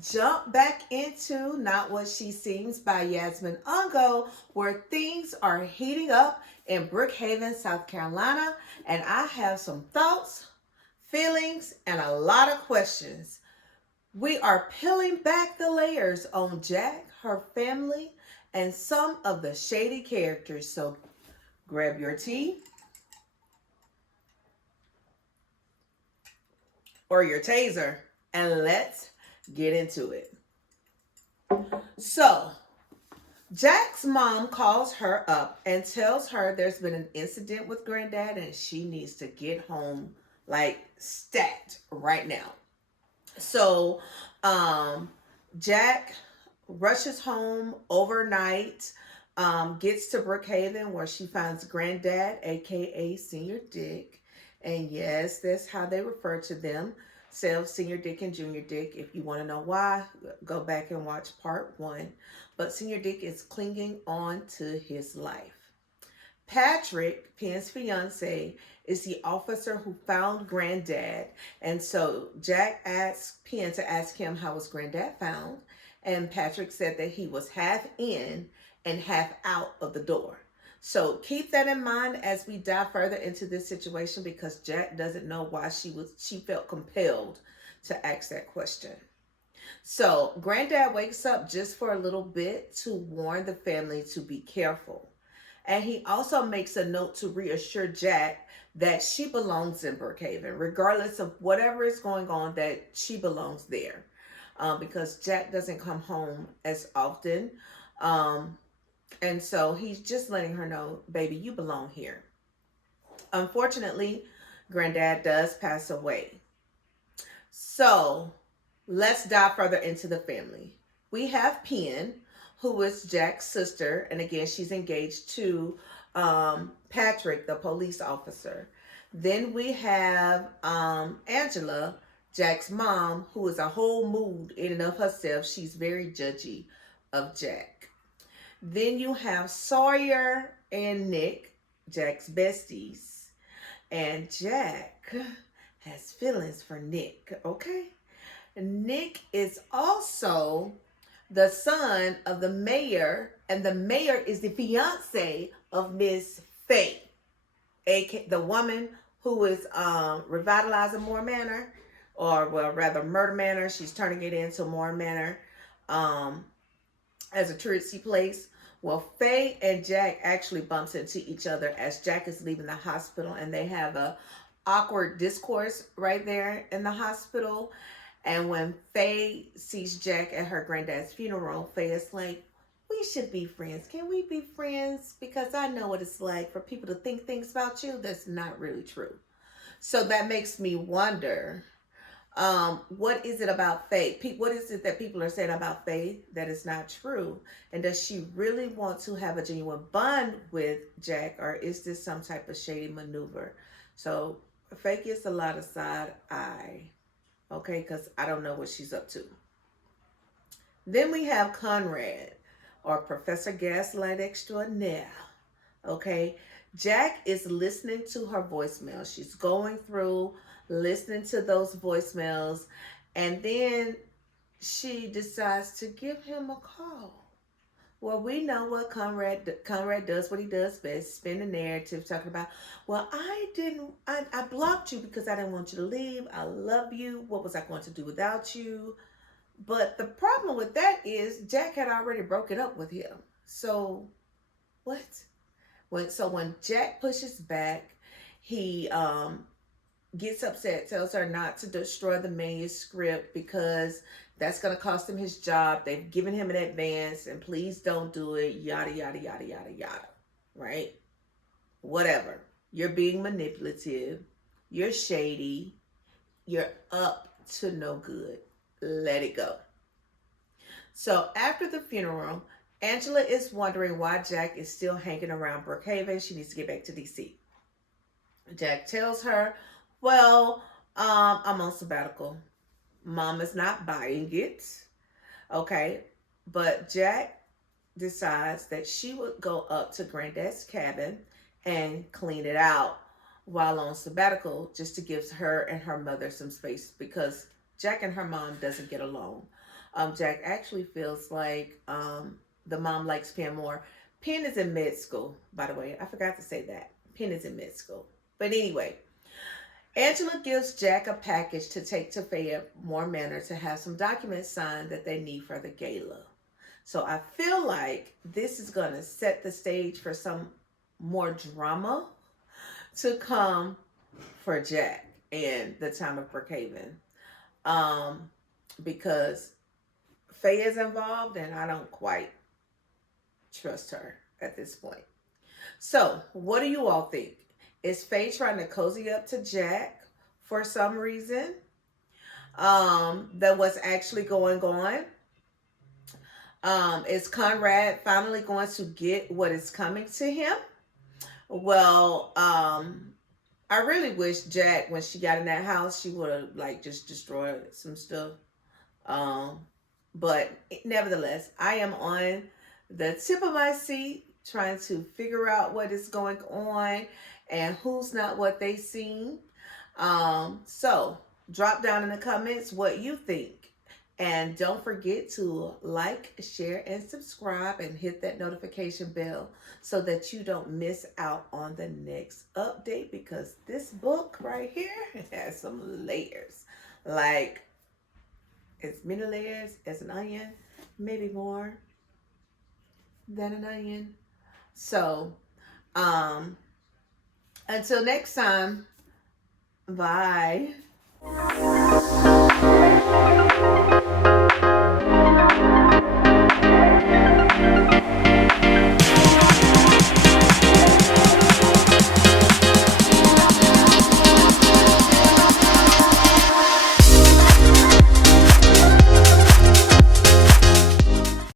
jump back into Not What She Seems by Yasmin Ungo, where things are heating up in Brook Haven, South Carolina. And I have some thoughts, feelings, and a lot of questions. We are peeling back the layers on Jack, her family, and some of the shady characters. So grab your tea or your taser and let's get into it. So, Jack's mom calls her up and tells her there's been an incident with granddad and she needs to get home like stat right now. So, um, Jack rushes home overnight, gets to Brookhaven where she finds granddad, aka Senior Dick. And yes, that's how they refer to them. Self, Senior Dick and Junior Dick. If you want to know why, go back and watch part one. But Senior Dick is clinging on to his life. Patrick, Penn's fiance, is the officer who found Granddad. And so Jack asked Penn to ask him how was Granddad found. And Patrick said that he was half in and half out of the door. So keep that in mind as we dive further into this situation because Jack doesn't know why she felt compelled to ask that question. So Granddad wakes up just for a little bit to warn the family to be careful. And he also makes a note to reassure Jack that she belongs in Brookhaven, regardless of whatever is going on, that she belongs there. Because Jack doesn't come home as often. And so he's just letting her know, baby, you belong here. Unfortunately, Granddad does pass away. So let's dive further into the family. We have Penn, who is Jack's sister, and again, she's engaged to Patrick, the police officer. Then we have Angela, Jack's mom, who is a whole mood in and of herself. She's very judgy of Jack. Then you have Sawyer and Nick, Jack's besties. And Jack has feelings for Nick, okay? Nick is also the son of the mayor, and the mayor is the fiance of Miss Faye, aka the woman who is revitalizing Moore Manor, or well, rather Murder Manor. She's turning it into Moore Manor as a touristy place. Well, Faye and Jack actually bumps into each other as Jack is leaving the hospital, and they have a awkward discourse right there in the hospital. And when Faye sees Jack at her granddad's funeral, Faye is like, we should be friends. Can we be friends? Because I know what it's like for people to think things about you that's not really true. So that makes me wonder, what is it about Faye? What is it that people are saying about Faye that is not true? And does she really want to have a genuine bond with Jack, or is this some type of shady maneuver? So Faye gets a lot of side eye. Okay, because I don't know what she's up to. Then we have Conrad, or Professor Gaslight Extraordinaire. Okay, Jack is listening to her voicemail. She's going through, listening to those voicemails, and then she decides to give him a call. Well, we know what Conrad does, what he does best, spin the narrative, talking about, well, I blocked you because I didn't want you to leave. I love you. What was I going to do without you? But the problem with that is Jack had already broken up with him. So what? When Jack pushes back, he gets upset, tells her not to destroy the manuscript because that's going to cost him his job. They've given him an advance and please don't do it, yada, yada, yada, yada, yada, right? Whatever. You're being manipulative. You're shady. You're up to no good. Let it go. So after the funeral, Angela is wondering why Jack is still hanging around Brookhaven. She needs to get back to DC. Jack tells her, well, I'm on sabbatical. Mom is not buying it. Okay. But Jack decides that she would go up to Granddad's cabin and clean it out while on sabbatical, just to give her and her mother some space because Jack and her mom doesn't get along. Jack actually feels like the mom likes Penn more. Penn is in med school, by the way. I forgot to say that. Penn is in med school. But anyway, Angela gives Jack a package to take to Faye More Manor to have some documents signed that they need for the gala. So I feel like this is going to set the stage for some more drama to come for Jack and the town of Brook Haven. Because Faye is involved and I don't quite trust her at this point. So, what do you all think? Is Faye trying to cozy up to Jack for some reason? That what's actually going on? Is Conrad finally going to get what is coming to him? Well, I really wish Jack, when she got in that house, she would have like just destroyed some stuff. Um, but nevertheless, I am on the tip of my seat trying to figure out what is going on and who's not what they seen. So drop down in the comments what you think. And don't forget to like, share, and subscribe and hit that notification bell so that you don't miss out on the next update, because this book right here has some layers. Like, as many layers as an onion, maybe more than an onion. So, until next time, bye.